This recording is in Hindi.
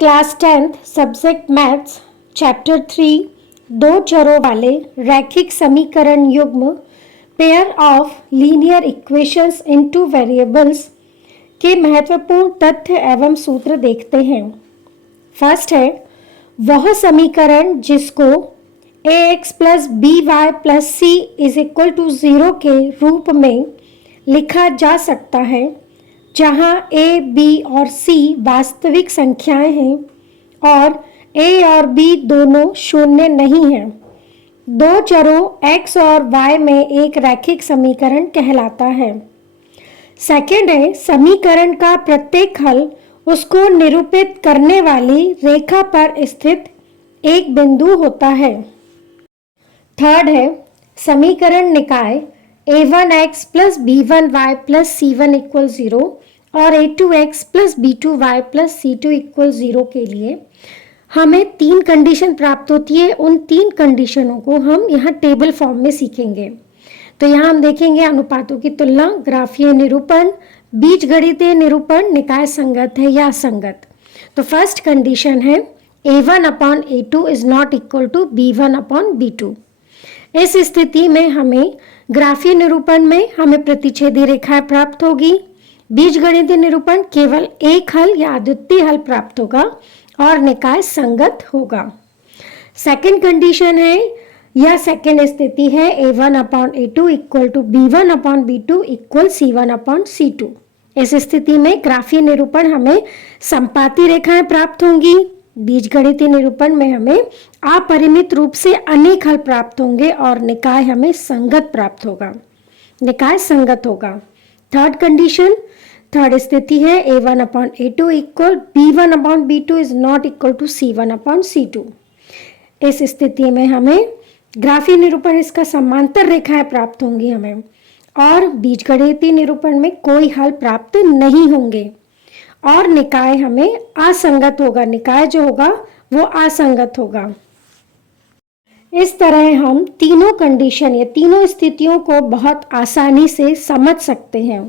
Class 10th subject maths chapter 3 दो चरों वाले रैखिक समीकरण युग्म pair of linear equations in two variables के महत्वपूर्ण तथ्य एवं सूत्र देखते हैं। फर्स्ट है वह समीकरण जिसको ax plus B Y plus C is equal to 0 के रूप में लिखा जा सकता है जहाँ a, b और c वास्तविक संख्याएं हैं और a और b दोनों शून्य नहीं हैं। दो चरों x और y में एक रैखिक समीकरण कहलाता है। सेकंड है समीकरण का प्रत्येक हल उसको निरूपित करने वाली रेखा पर स्थित एक बिंदु होता है। थर्ड है समीकरण निकाय a1x plus b1y plus c1 equal 0 और a2x plus b2y plus c2 equal 0 के लिए हमें तीन कंडीशन प्राप्त होती है। उन तीन कंडीशनों को हम यहाँ टेबल फॉर्म में सीखेंगे। तो यहाँ हम देखेंगे अनुपातों की तुलना, ग्राफीय निरूपण, बीजगणितीय निरूपण, निकाय संगत है या असंगत। तो फर्स्ट कंडीशन है a1 upon a2 is not equal to b1 upon b2। इस स्थिति में हमें ग्राफीय निरूपण में हमें प्रतिच्छेदी रेखाएं प्राप्त होगी, बीजगणितीय निरूपण केवल एक हल या अद्वितीय हल प्राप्त होगा और निकाय संगत होगा। सेकंड कंडीशन है या सेकंड स्थिति है a1 upon a2 equal to b1 upon b2 equal c1 upon c2। इस स्थिति में ग्राफीय निरूपण हमें संपाती रेखाएं प्राप्त होंगी, बीजगणितीय निरूपण में हमें अपरिमित रूप से अनेक हल प्राप्त होंगे और निकाय हमें संगत प्राप्त होगा, निकाय संगत होगा। थर्ड कंडीशन, थर्ड स्थिति है a1 upon a2 equal b1 upon b2 is not equal to c1 upon c2। इस स्थिति में हमें ग्राफीय निरूपण इसका समांतर रेखाएं प्राप्त होंगी हमें और बीजगणितीय निरूपण में कोई हल प्राप्त नहीं होंगे और निकाय हमें असंगत होगा, निकाय जो होगा वो असंगत होगा। इस तरह हम तीनों कंडीशन या तीनों स्थितियों को बहुत आसानी से समझ सकते हैं।